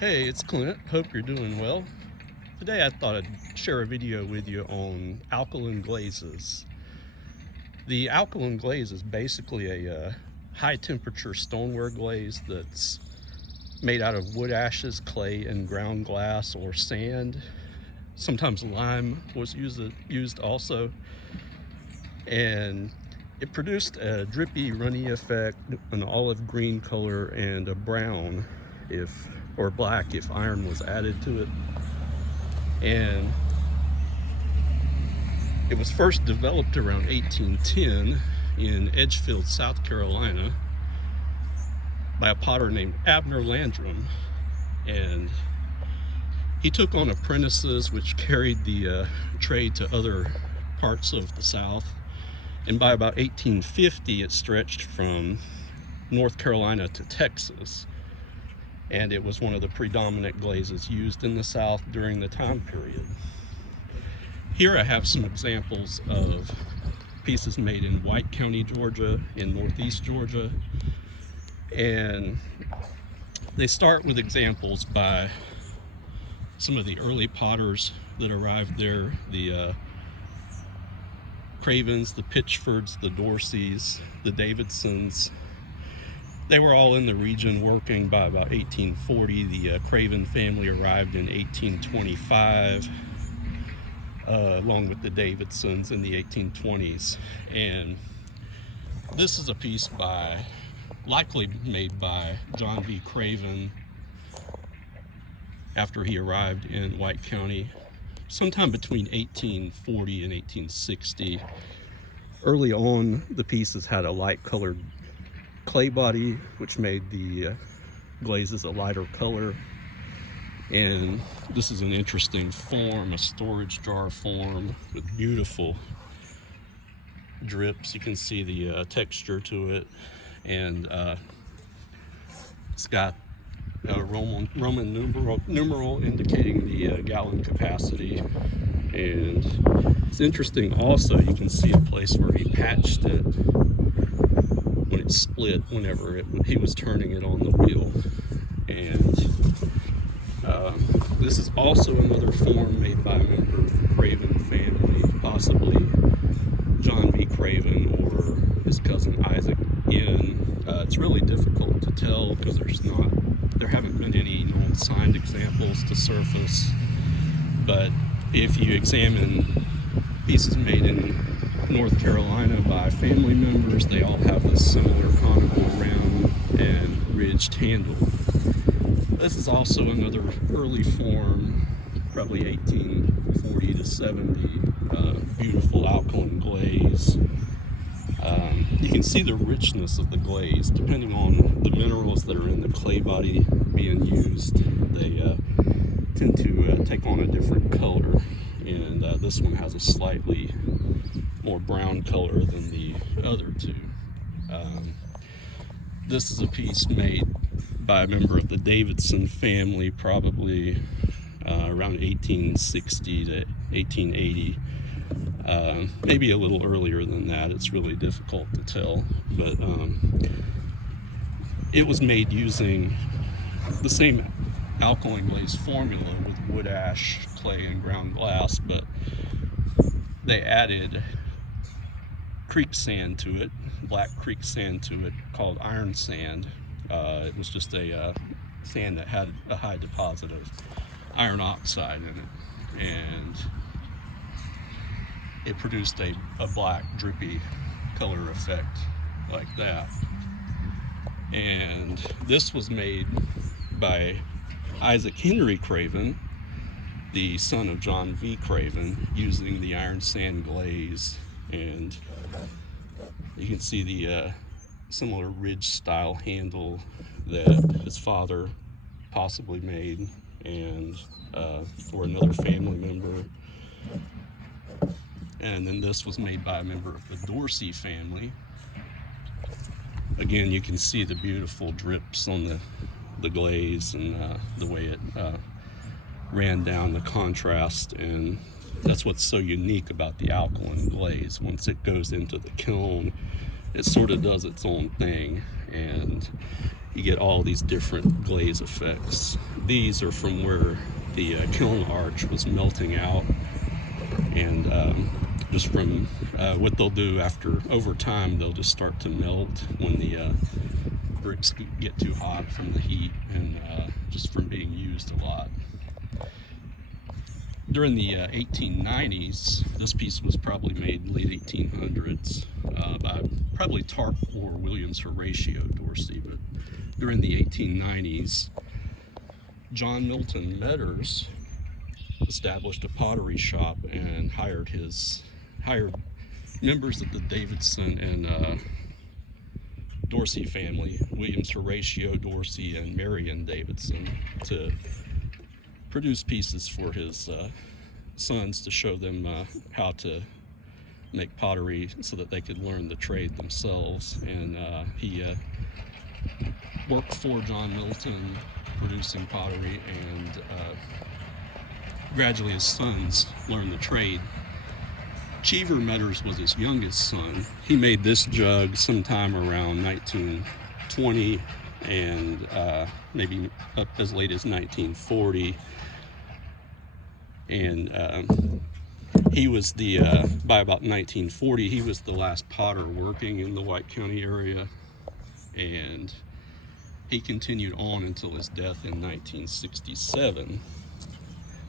Hey, it's Clint. Hope you're doing well. Today I thought I'd share a video with you on alkaline glazes. The alkaline glaze is basically a high temperature stoneware glaze that's made out of wood ashes, clay, and ground glass or sand. Sometimes lime was used also. And it produced a drippy, runny effect, an olive green color, and a brown or black if iron was added to it. And it was first developed around 1810 in Edgefield, South Carolina by a potter named Abner Landrum. And he took on apprentices which carried the trade to other parts of the South. And by about 1850, it stretched from North Carolina to Texas. And it was one of the predominant glazes used in the South during the time period. Here I have some examples of pieces made in White County, Georgia, in Northeast Georgia. And they start with examples by some of the early potters that arrived there, the Cravens, the Pitchfords, the Dorseys, the Davidsons. They were all in the region working by about 1840. The Craven family arrived in 1825, along with the Davidsons in the 1820s. And this is a piece likely made by John V. Craven after he arrived in White County sometime between 1840 and 1860. Early on, the pieces had a light colored clay body, which made the glazes a lighter color. And this is an interesting form, a storage jar form with beautiful drips. You can see the texture to it, and it's got a Roman numeral indicating the gallon capacity. And it's interesting also, you can see a place where he patched it when it split whenever he was turning it on the wheel. And this is also another form made by a member of the Craven family, possibly John V. Craven or his cousin Isaac N. It's really difficult to tell because there haven't been any known signed examples to surface. But if you examine pieces made in North Carolina by family members, they all have this similar conical round and ridged handle. This is also another early form, probably 1840 to 70, beautiful alkaline glaze. You can see the richness of the glaze depending on the minerals that are in the clay body being used. They tend to take on a different color, and this one has a slightly more brown color than the other two. This is a piece made by a member of the Davidson family, probably around 1860 to 1880. Maybe a little earlier than that. It's really difficult to tell, but it was made using the same alkaline glaze formula with wood ash, clay, and ground glass, but they added creek sand to it, black creek sand to it, called iron sand. It was just a sand that had a high deposit of iron oxide in it, and it produced a black drippy color effect like that. And this was made by Isaac Henry Craven, the son of John V. Craven, using the iron sand glaze. And you can see the similar ridge style handle that his father possibly made, and for another family member. And then this was made by a member of the Dorsey family. Again, you can see the beautiful drips on the glaze and the way it ran down, the contrast. And that's what's so unique about the alkaline glaze. Once it goes into the kiln, it sort of does its own thing, and you get all these different glaze effects. These are from where the kiln arch was melting out, and just from what they'll do over time, they'll just start to melt when the bricks get too hot from the heat and just from being used a lot. During the 1890s, this piece was probably made late 1800s by probably Tarp or Williams Horatio Dorsey, but during the 1890s, John Milton Meaders established a pottery shop and hired members of the Davidson and Dorsey family, Williams Horatio Dorsey and Marion Davidson, to produce pieces for his sons to show them how to make pottery so that they could learn the trade themselves. And he worked for John Milton producing pottery, and gradually his sons learned the trade. Cheever Meaders was his youngest son. He made this jug sometime around 1920 and maybe up as late as 1940. And he was by about 1940, he was the last potter working in the White County area, and he continued on until his death in 1967.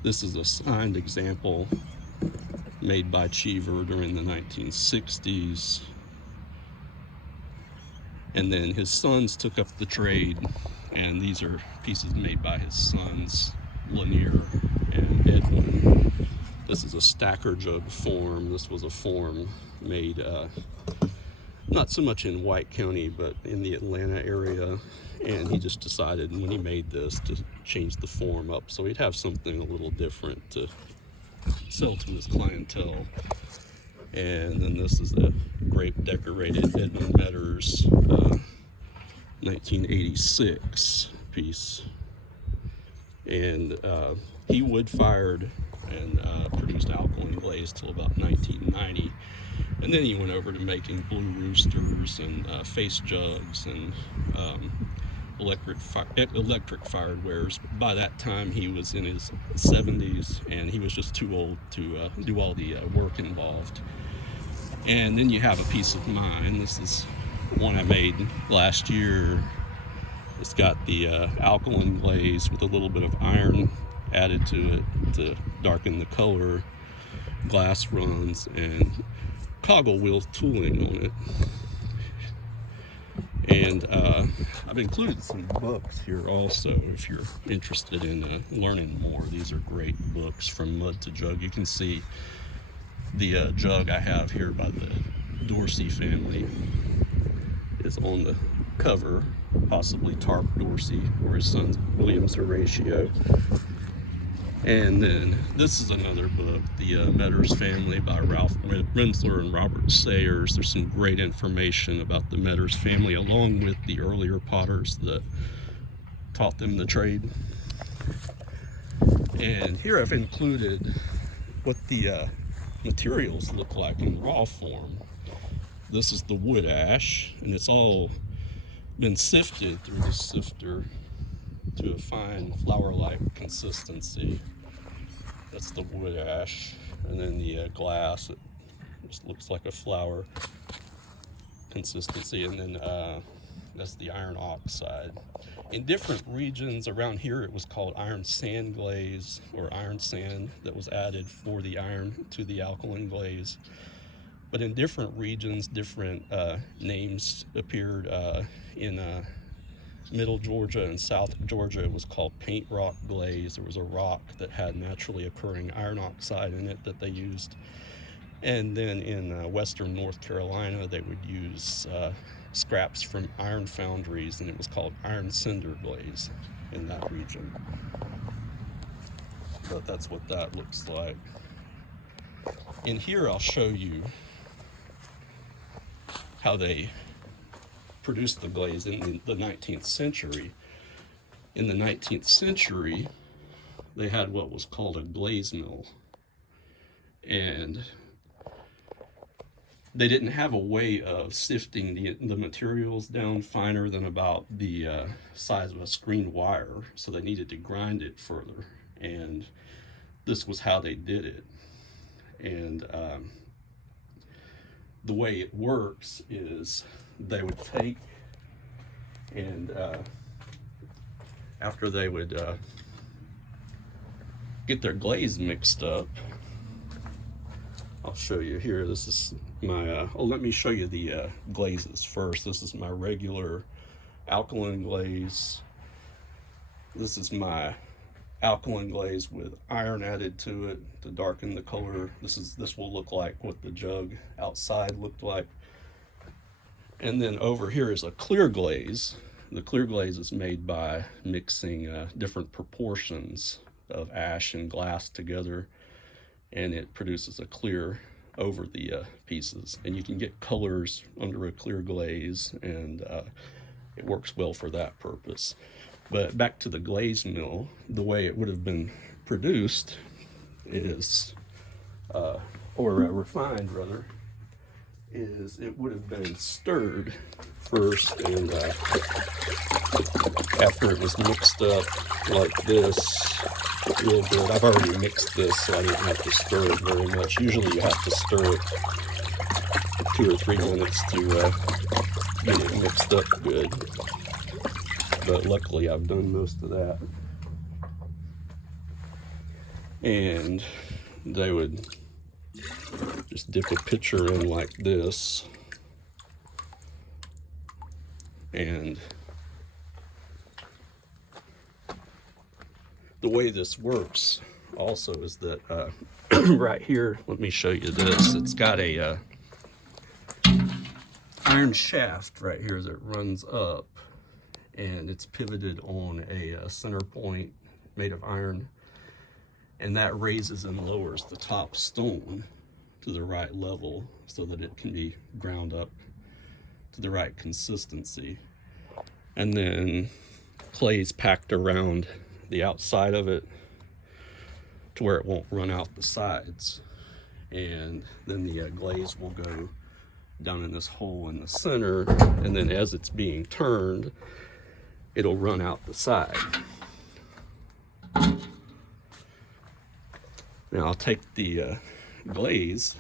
This is a signed example made by Cheever during the 1960s. And then his sons took up the trade, and these are pieces made by his sons, Lanier and Edwin. This is a stacker jug form. This was a form made not so much in White County, but in the Atlanta area. And he just decided when he made this to change the form up so he'd have something a little different to sell to his clientele. And then this is a grape decorated Edmund Meaders 1986 piece. And he wood fired and produced Alkaline Glaze till about 1990. And then he went over to making blue roosters and face jugs and electric fired wares. By that time he was in his 70s, and he was just too old to do all the work involved. And then you have a piece of mine. This is one I made last year. It's got the alkaline glaze with a little bit of iron added to it to darken the color, glass runs, and coggle wheel tooling on it. And I've included some books here also if you're interested in learning more. These are great books, From Mud to Jug. You can see the jug I have here by the Dorsey family is on the cover, possibly Tarp Dorsey or his son Williams Horatio. And then this is another book, The Meaders Family by Ralph Rensler and Robert Sayers. There's some great information about the Meaders family along with the earlier potters that taught them the trade. And here I've included what the materials look like in raw form. This is the wood ash, and it's all been sifted through the sifter to a fine flour-like consistency. That's the wood ash. And then the glass, it just looks like a flour consistency. And then that's the iron oxide. In different regions around here, it was called iron sand glaze, or iron sand that was added for the iron to the alkaline glaze. But in different regions, different names appeared. In Middle Georgia and South Georgia, it was called paint rock glaze. There was a rock that had naturally occurring iron oxide in it that they used. And then in western North Carolina, they would use scraps from iron foundries, and it was called iron cinder glaze in that region. But that's what that looks like. In here, I'll show you how they produced the glaze in the 19th century. In the 19th century, they had what was called a glaze mill. And they didn't have a way of sifting the materials down finer than about the size of a screen wire, so they needed to grind it further, and this was how they did it. And the way it works is they would take and after they would get their glaze mixed up, I'll show you here. This is my, let me show you the glazes first. This is my regular alkaline glaze. This is my alkaline glaze with iron added to it to darken the color. This will look like what the jug outside looked like. And then over here is a clear glaze. The clear glaze is made by mixing different proportions of ash and glass together, and it produces a clear over the pieces. And you can get colors under a clear glaze, and it works well for that purpose. But back to the glaze mill, the way it would have been produced is, or refined rather, is it would have been stirred first, and after it was mixed up like this real good. I've already mixed this, so I didn't have to stir it very much. Usually you have to stir it 2 or 3 minutes to get it mixed up good, but luckily I've done most of that. And they would just dip a pitcher in like this, and the way this works also is that right here, let me show you this. It's got a iron shaft right here that runs up, and it's pivoted on a center point made of iron, and that raises and lowers the top stone to the right level so that it can be ground up to the right consistency. And then clay is packed around the outside of it to where it won't run out the sides, and then the glaze will go down in this hole in the center, and then as it's being turned, it'll run out the side. Now I'll take the glaze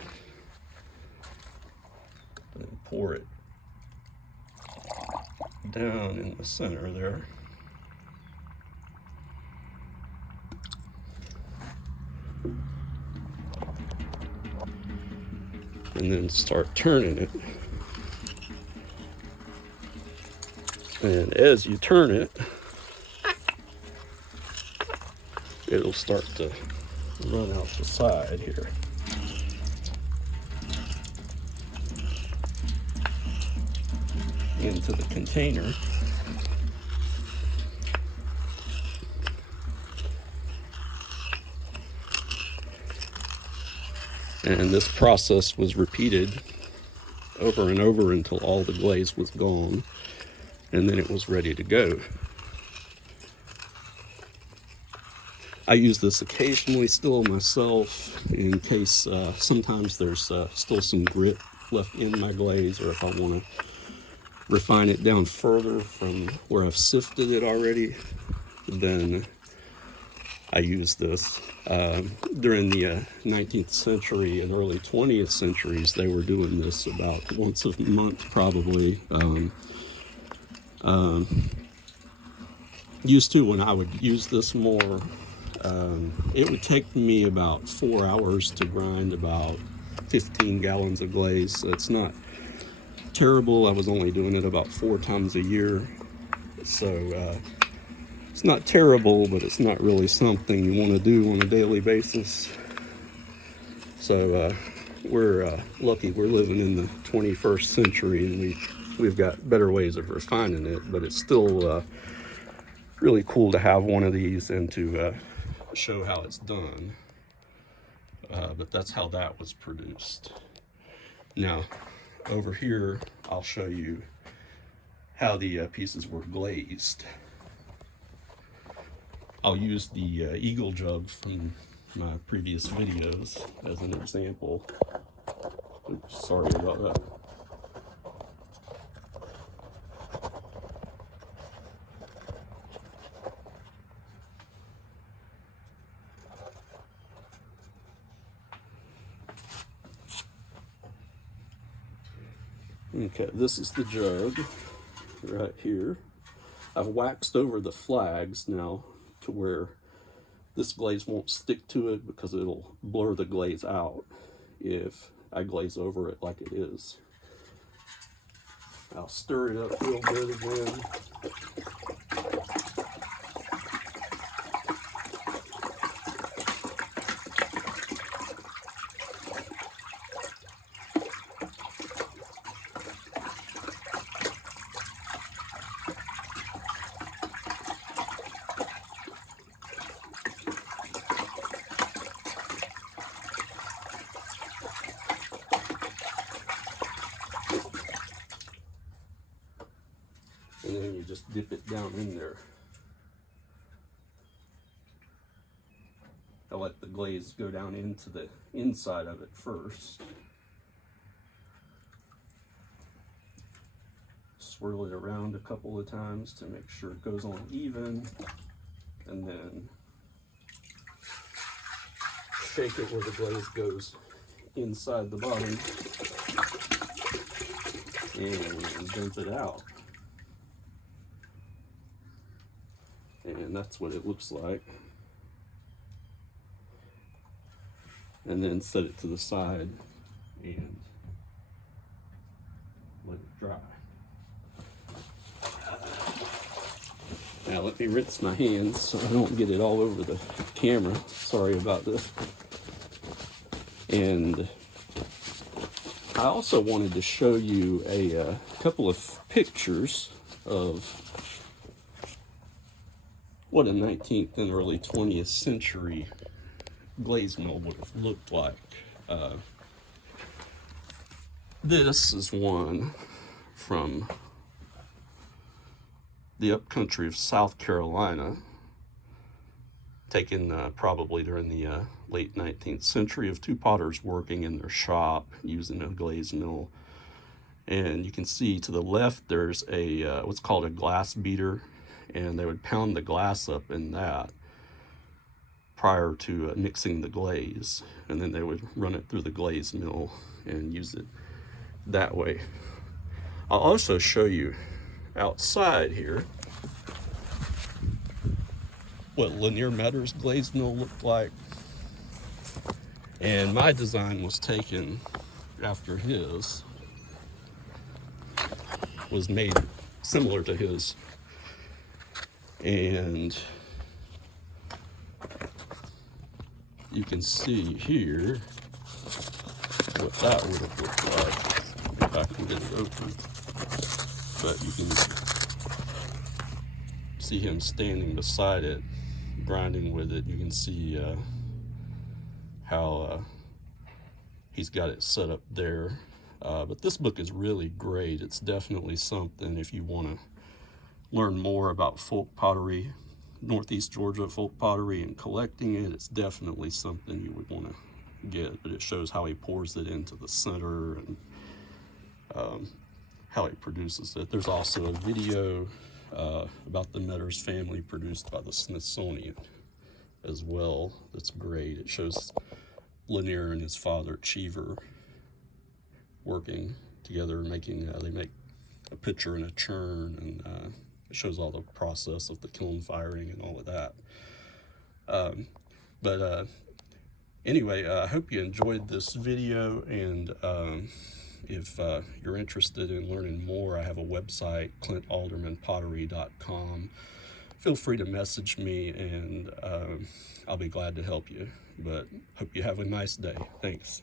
and pour it down in the center there. And then start turning it. And as you turn it, it'll start to run out the side here. Into the container. And this process was repeated over and over until all the glaze was gone, and then it was ready to go. I use this occasionally still myself in case sometimes there's still some grit left in my glaze, or if I want to refine it down further from where I've sifted it already, then I use this. During the 19th century and early 20th centuries, they were doing this about once a month probably. Used to, when I would use this more, it would take me about 4 hours to grind about 15 gallons of glaze. So it's not terrible. I was only doing it about 4 times a year. So it's not terrible, but it's not really something you want to do on a daily basis. So we're lucky we're living in the 21st century, and we've got better ways of refining it, but it's still really cool to have one of these and to show how it's done. But that's how that was produced. Now over here I'll show you how the pieces were glazed. I'll use the Eagle jug from my previous videos as an example. Oops, sorry about that. Okay, this is the jug right here. I've waxed over the flags now to where this glaze won't stick to it because it'll blur the glaze out if I glaze over it like it is. I'll stir it up real good again. And then you just dip it down in there. I let the glaze go down into the inside of it first. Swirl it around a couple of times to make sure it goes on even, and then shake it where the glaze goes inside the bottom and dump it out. And that's what it looks like. And then set it to the side and let it dry. Now let me rinse my hands so I don't get it all over the camera. Sorry about this. And I also wanted to show you a couple of pictures of what a 19th and early 20th century glaze mill would have looked like. This is one from the upcountry of South Carolina, taken probably during the late 19th century, of two potters working in their shop using a glaze mill. And you can see to the left there's a what's called a glass beater, and they would pound the glass up in that prior to mixing the glaze, and then they would run it through the glaze mill and use it that way. I'll also show you outside here what Lanier Meaders glaze mill looked like, and my design was taken after his, was made similar to his. And you can see here what that would have looked like if I can get it open. But you can see him standing beside it, grinding with it. You can see how he's got it set up there. But this book is really great. It's definitely something if you want to learn more about folk pottery, Northeast Georgia folk pottery, and collecting it. It's definitely something you would want to get. But it shows how he pours it into the center and how he produces it. There's also a video about the Meaders family produced by the Smithsonian as well. That's great. It shows Lanier and his father Cheever working together, making they make a pitcher and a churn, and it shows all the process of the kiln firing and all of that. Anyway, I hope you enjoyed this video, and if you're interested in learning more, I have a website, clintaldermanpottery.com. Feel free to message me, and I'll be glad to help you. But hope you have a nice day. Thanks.